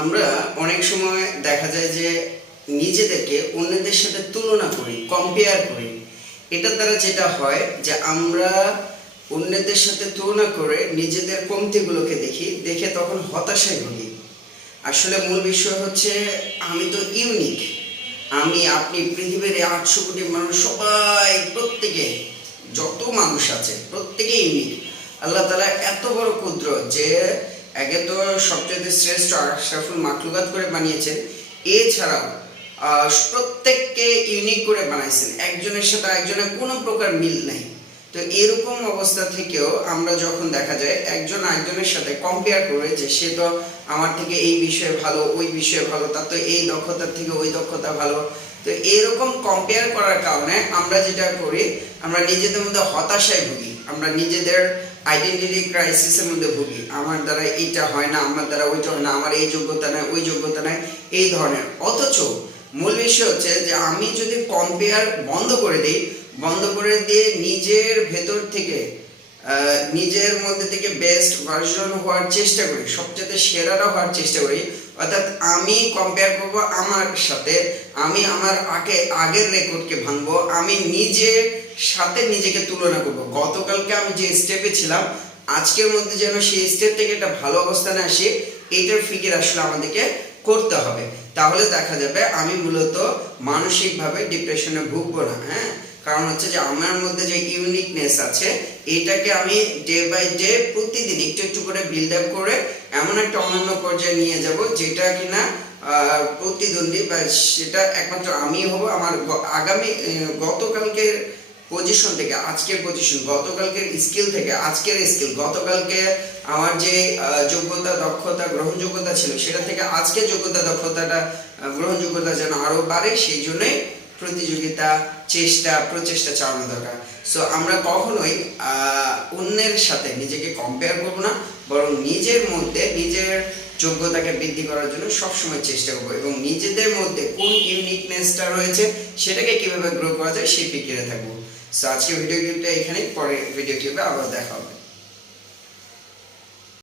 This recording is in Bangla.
আমরা অনেক সময় দেখা যায় যে নিজেদেরকে অন্যদের সাথে তুলনা করি, কম্পেয়ার করি। এটার দ্বারা যেটা হয় যে আমরা অন্যদের সাথে তুলনা করে নিজেদের কমতিগুলোকে দেখে তখন হতাশায় ভুগি। আসলে মূল বিষয় হচ্ছে আমি তো ইউনিক। আমি, আপনি, পৃথিবীর 800 কোটি মানুষ সবাই, প্রত্যেকে, যত মানুষ আছে প্রত্যেকে ইউনিক। আল্লাহ তাআলা এত বড় কুদরত যে একে তো সবচেয়ে শ্রেষ্ঠ আশরাফুল মাখলুকাত করে বানিয়েছেন, এছাড়াও প্রত্যেককে ইউনিক করে বানাইছেন, একজনের সাথে একজনের কোনো প্রকার মিল নাই। তো এরকম অবস্থা থেকেও আমরা যখন দেখা যায় একজন আরেকজনের সাথে কম্পেয়ার করে যে সে তো আমার থেকে এই বিষয়ে ভালো, ওই বিষয়ে ভালো, তার তো এই দক্ষতার থেকে ওই দক্ষতা ভালো। তো এরকম কম্পেয়ার করার কারণে আমরা যেটা করি, আমরা নিজেদের মধ্যে হতাশায় ভুগি, আমরা নিজেদের আইডেন্টিটি ক্রাইসিসের মধ্যে ভুগি। আমার দ্বারা এইটা হয় না, আমার দ্বারা ওইটা হয় না, আমার এই যোগ্যতা নাই, ওই যোগ্যতা নাই, এই ধরনের। অথচ মূল বিষয় হচ্ছে যে আমি যদি কম্পেয়ার বন্ধ করে দিয়ে নিজের ভেতর থেকে নিজের মধ্যে থেকে বেস্ট ভার্সন হওয়ার চেষ্টা করি, সবচেয়ে সেরাটা হওয়ার চেষ্টা করি। অর্থাৎ আমি কম্পেয়ার করব আমার সাথে, আমি আমার আগের রেকর্ডকে ভাঙবো, আমি নিজের সাথে নিজেকে তুলনা করব। গতকালকে আমি যে স্টেপে ছিলাম, আজকের মধ্যে যেন সেই স্টেপ থেকে একটা ভালো অবস্থানে আসে, এইটার ফিকির আসলে আমাদেরকে করতে হবে। তাহলে দেখা যাবে আমি মূলত মানসিকভাবে ডিপ্রেশনে ভুগবো না। কারণ হচ্ছে যে আমার মধ্যে যে ইউনিকনেস আছে, এটাকে আমি ডে বাই ডে প্রতিদিন একটু একটু করে বিল্ড আপ করে এমন একটা অনন্য পর্যায়ে নিয়ে যাব যেটা কিনা প্রতিদ্বন্দ্বী বা সেটা একমাত্র আমি হব। আমার আগামী গতকালকের পজিশন থেকে আজকের পজিশন, গতকালকের স্কিল থেকে আজকের স্কিল, গতকালকে আমার যে যোগ্যতা, দক্ষতা, গ্রহণযোগ্যতা ছিল সেটা থেকে আজকের যোগ্যতা, দক্ষতাটা, গ্রহণযোগ্যতা যেন আরো বাড়ে, সেই জন্যই প্রতিযোগিতা, প্রচেষ্টা চালানো দরকার। সো আমরা কখনোই অন্যের সাথে নিজেকে কম্পেয়ার করব না, বরং নিজের মধ্যে নিজের যোগ্যতাকে বৃদ্ধি করার জন্য সবসময় চেষ্টা করবো এবং নিজেদের মধ্যে কোন ইউনিকনেসটা রয়েছে সেটাকে কিভাবে গ্রো করা যায় সেই ফিকিরে থাকবো। সো আজকে ভিডিও ক্লিপটা এখানেই, পরে ভিডিও ক্লিপে আবার দেখা হবে।